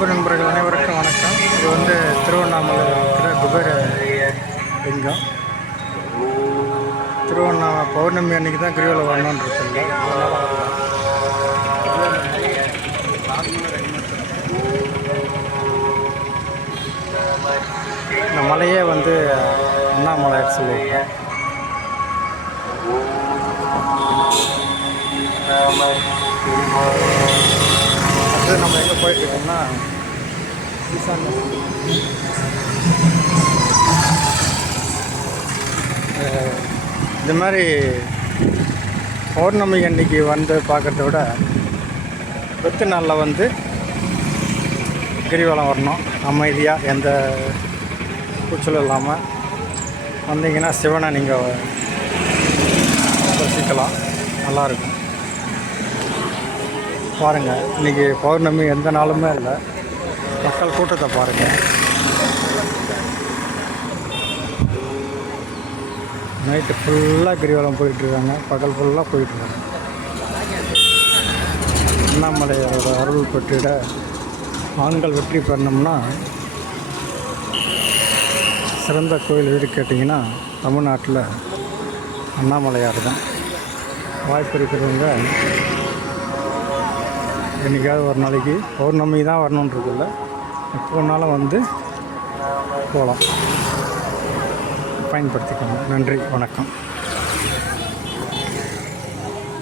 அன்பு நண்பர்கள் அனைவருக்கும் வணக்கம். இது வந்து திருவண்ணாமலை இருக்கிற குபேர லிங்கம். திருவண்ணாமலை பௌர்ணமி அன்றைக்கி தான் கிரிவலம் வரணுன்னு இருக்குங்க. இந்த மலையே வந்து அண்ணாமலை சொல்லுவாங்க. அது நம்ம எங்கே போயிட்டுருக்கோம்னா இந்த மாதிரி பௌர்ணமி அன்னைக்கு வந்து பார்க்குறத விட வெத்து நாளில் வந்து கிரிவலம் வரணும். அமைதியாக எந்த கூச்சலும் இல்லாமல் வந்தீங்கன்னா சிவனை நீங்கள் ரசிக்கலாம். நல்லாயிருக்கும். பாருங்கள், இன்றைக்கி பௌர்ணமி எந்த நாளுமே இல்லை. மக்கள் கூட்டத்தை பாருங்கள். நைட்டு ஃபுல்லாக கிரிவலம் போயிட்டுருக்காங்க. பகல் ஃபுல்லாக போயிட்டுருக்காங்க. அண்ணாமலையோட அருள் பெற்றிட ஆண்கள் வெற்றி பெறணும்னா சிறந்த கோயில் எது கேட்டிங்கன்னா தமிழ்நாட்டில் அண்ணாமலையார் தான். வாய்ப்பு இருக்கிறவங்க என்றைக்காவது ஒரு நாளைக்கு பௌர்ணமி தான் வரணுன்றதில்ல, எப்போனாலும் வந்து போகலாம். பயன்படுத்திக்கோங்க. நன்றி, வணக்கம்.